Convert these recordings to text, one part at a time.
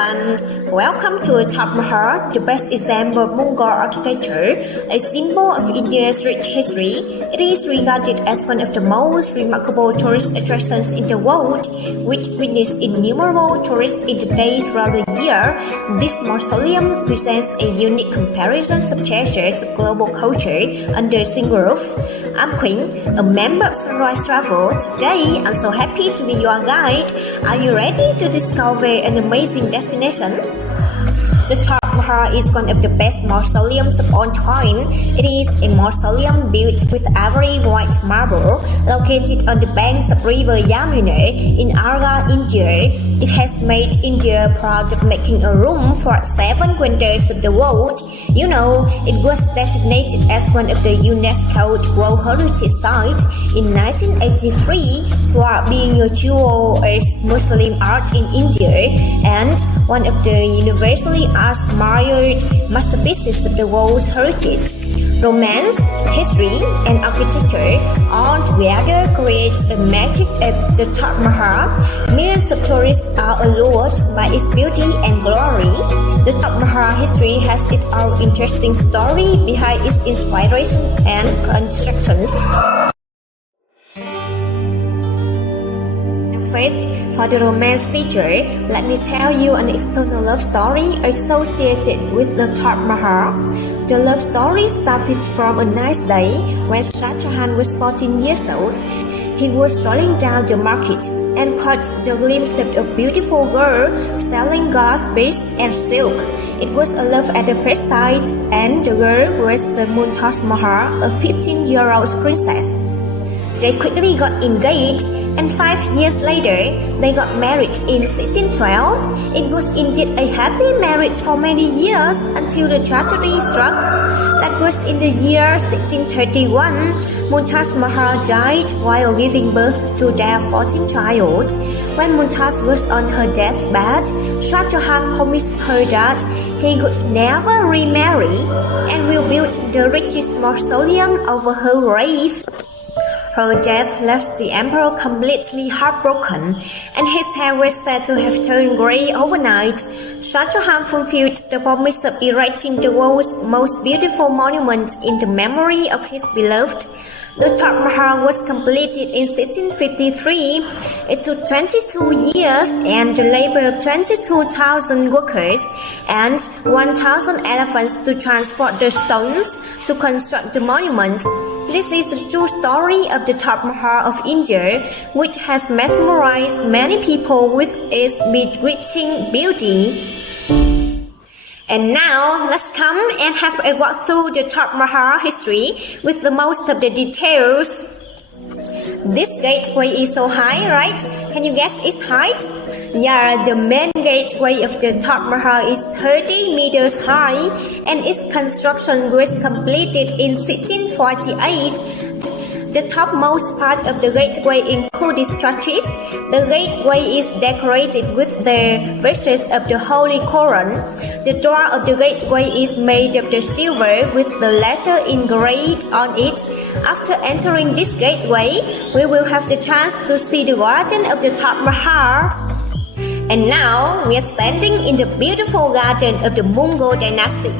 everyone, welcome to Taj Mahal, the best example of Mongol architecture, a symbol of India's rich history. It is regarded as one of the most remarkable tourist attractions in the world, which witness innumerable tourists in the day throughout the year. This mausoleum presents a unique comparison of treasures of global culture under a single roof. I'm Queen, a member of Sunrise Travel. Today, I'm so happy to be your guide. Are you ready to discover an amazing destination? The Taj Mahal is one of the best mausoleums of all time. It is a mausoleum built with ivory white marble, located on the banks of river Yamuna in Agra, India. It has made India proud of making a room for 7 wonders of the world. You know, it was designated as one of the UNESCO World Heritage Sites in 1983 for being a jewel of Muslim art in India and one of the universally admired masterpieces of the world's heritage. Romance, history, and architecture all together create a magic at the Taj Mahal. Millions of tourists are allured by its beauty and glory. The Taj Mahal history has its own interesting story behind its inspiration and constructions. First, for the romance feature, let me tell you an external love story associated with the Taj Mahal. The love story started from a nice day when Shah Jahan was 14 years old. He was strolling down the market and caught the glimpse of a beautiful girl selling glass beads and silk. It was a love at the first sight, and the girl was the Mumtaz Mahal, a 15-year-old princess. They quickly got engaged, and 5 years later, they got married in 1612. It was indeed a happy marriage for many years until the tragedy struck. That was in the year 1631. Mumtaz Mahal died while giving birth to their 14th child. When Mumtaz was on her deathbed, Shah Jahan promised her that he would never remarry and will build the richest mausoleum over her grave. Her death left the emperor completely heartbroken, and his hair was said to have turned grey overnight. Shah Jahan fulfilled the promise of erecting the world's most beautiful monument in the memory of his beloved. The Taj Mahal was completed in 1653. It took 22 years and the labor of 22,000 workers and 1,000 elephants to transport the stones to construct the monument. This is the true story of the Taj Mahal of India, which has mesmerized many people with its bewitching beauty. And now, let's come and have a walk through the Taj Mahal history with the most of the details. This gateway is so high, right? Can you guess its height? Yeah, the main gateway of the Taj Mahal is 30 meters high, and its construction was completed in 1648. The topmost part of the gateway includes structures. The gateway is decorated with the verses of the Holy Quran. The door of the gateway is made of the silver with the letter engraved on it. After entering this gateway, we will have the chance to see the garden of the Taj Mahal. And now, we are standing in the beautiful garden of the Mughal dynasty.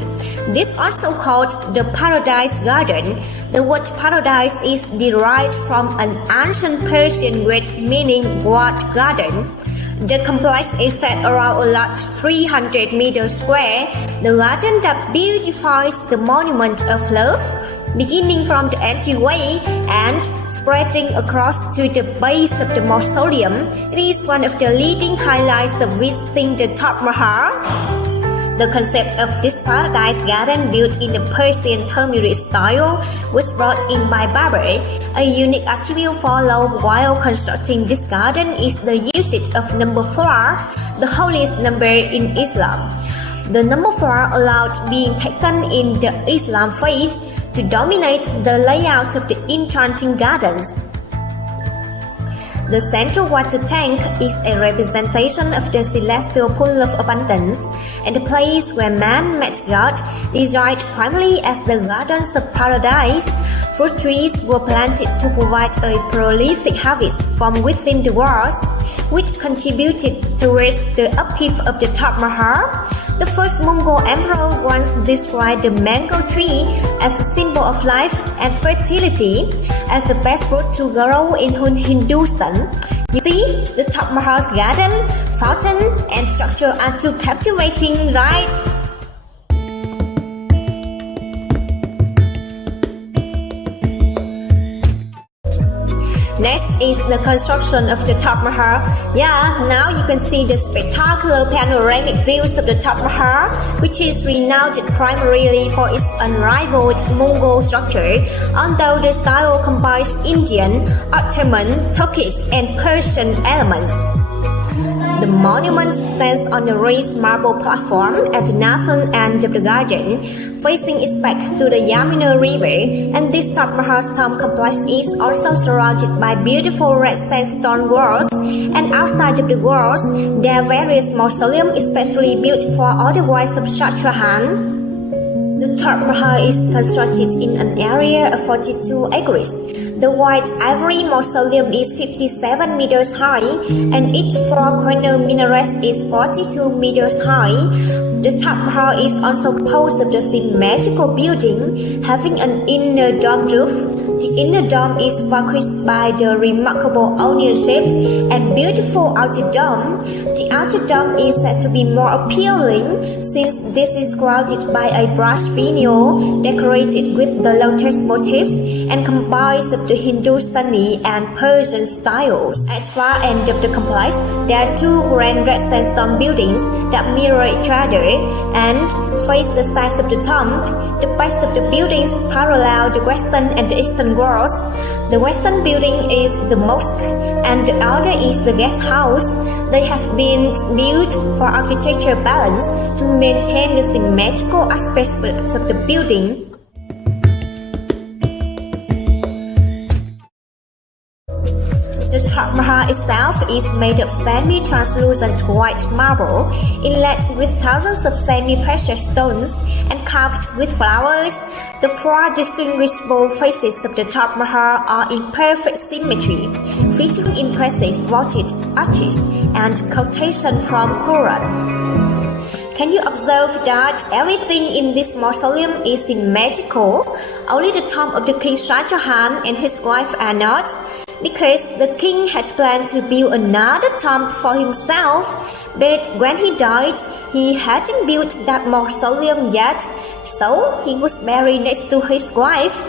This is also called the Paradise Garden. The word paradise is derived from an ancient Persian word meaning walled garden. The complex is set around a large 300 meters square, the garden that beautifies the monument of love, beginning from the entryway and spreading across to the base of the mausoleum. It is one of the leading highlights of visiting the Taj Mahal. The concept of this paradise garden, built in the Persian Timurid style, was brought in by Babur. A unique attribute followed while constructing this garden is the usage of number 4, the holiest number in Islam. The number 4 allowed being taken in the Islam faith to dominate the layout of the enchanting gardens. The central water tank is a representation of the celestial pool of abundance, and the place where man met God, designed primarily as the gardens of paradise. Fruit trees were planted to provide a prolific harvest from within the walls, which contributed towards the upkeep of the Taj Mahal. The first Mongol emperor once described the mango tree as a symbol of life and fertility, as the best fruit to grow in Hindustan. You see, the Taj Mahal's garden, fountain, and structure are too captivating, right? Next is the construction of the Taj Mahal. Yeah, now you can see the spectacular panoramic views of the Taj Mahal, which is renowned primarily for its unrivaled Mongol structure, although the style combines Indian, Ottoman, Turkish, and Persian elements. The monument stands on a raised marble platform at the northern end of the garden, facing its back to the Yamuna River, and this Taj Mahal tomb complex is also surrounded by beautiful red sandstone walls, and outside of the walls, there are various mausoleums especially built for all the wives of Shah Jahan. The Taj Mahal is constructed in an area of 42 acres. The white ivory mausoleum is 57 meters high, and each four-corner minaret is 42 meters high. The Taj Mahal is also composed of the same magical building, having an inner dome roof. The inner dome is furnished by the remarkable onion-shaped and beautiful outer dome. The outer dome is said to be more appealing since this is surrounded by a brass finial decorated with the lotus motifs and combines of the Hindustani and Persian styles. At the far end of the complex, there are two grand red sandstone buildings that mirror each other and face the sides of the tomb. The base of the buildings parallel the western and the eastern walls. The western building is the mosque, and the other is the guest house. They have been built for architecture balance to maintain the symmetrical aspects of the building. The Taj Mahal itself is made of semi-translucent white marble, inlaid with thousands of semi-precious stones and carved with flowers. The four distinguishable faces of the Taj Mahal are in perfect symmetry, featuring impressive vaulted arches and quotation from Quran. Can you observe that everything in this mausoleum is magical? Only the tomb of the King Shah Jahan and his wife are not, because the king had planned to build another tomb for himself, but when he died, he hadn't built that mausoleum yet, so he was buried next to his wife.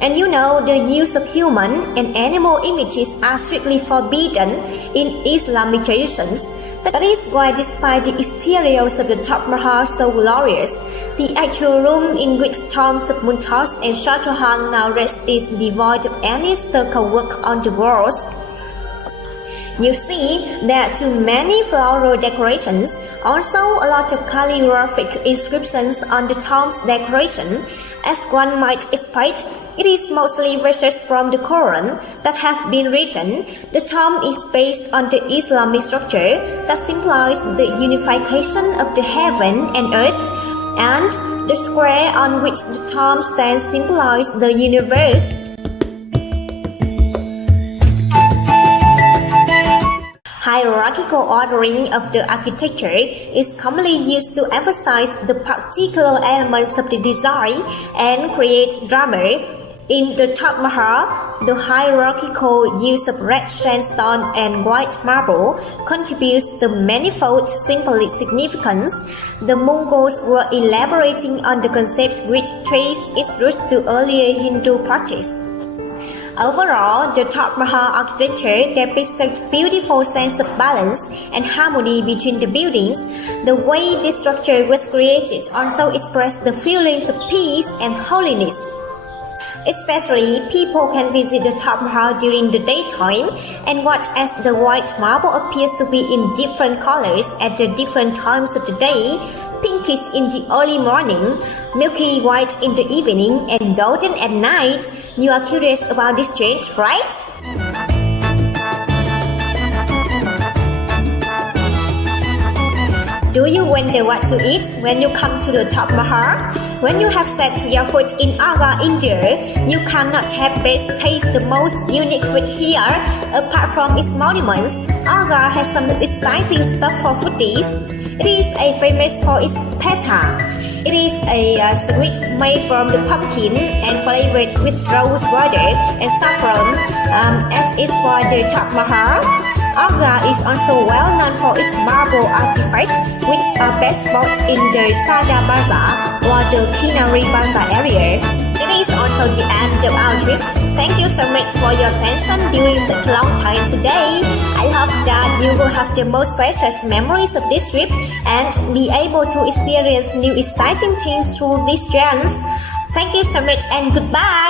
And you know, the use of human and animal images are strictly forbidden in Islamic traditions. That is why, despite the exteriors of the Taj Mahal so glorious, the actual room in which tombs of Mumtaz and Shah Jahan now rest is devoid of any stucco work on the walls. You see, there are too many floral decorations, also a lot of calligraphic inscriptions on the tomb's decoration. As one might expect, it is mostly verses from the Quran that have been written. The tomb is based on the Islamic structure that symbolizes the unification of the heaven and earth, and the square on which the tomb stands symbolizes the universe. Hierarchical ordering of the architecture is commonly used to emphasize the particular elements of the design and create drama. In the Taj Mahal, the hierarchical use of red sandstone and white marble contributes to manifold symbolic significance. The Mongols were elaborating on the concept which traced its roots to earlier Hindu practice. Overall, the Taj Mahal architecture depicts a beautiful sense of balance and harmony between the buildings. The way this structure was created also expressed the feelings of peace and holiness. Especially, people can visit the Taj Mahal during the daytime and watch as the white marble appears to be in different colors at the different times of the day, pinkish in the early morning, milky white in the evening, and golden at night. You are curious about this change, right? Do you wonder what to eat when you come to the Taj Mahal? When you have set your foot in Agra, India, you cannot help but taste the most unique food here. Apart from its monuments, Agra has some exciting stuff for foodies. It is famous for its peta. It is a sweet made from the pumpkin and flavored with rose water and saffron, as is for the Taj Mahal. Agra is also well known for its marble artifacts, which are best bought in the Sada Bazaar or the Kinari Bazaar area. It is also the end of our trip. Thank you so much for your attention during such a long time today. I hope that you will have the most precious memories of this trip and be able to experience new exciting things through these journeys. Thank you so much and goodbye.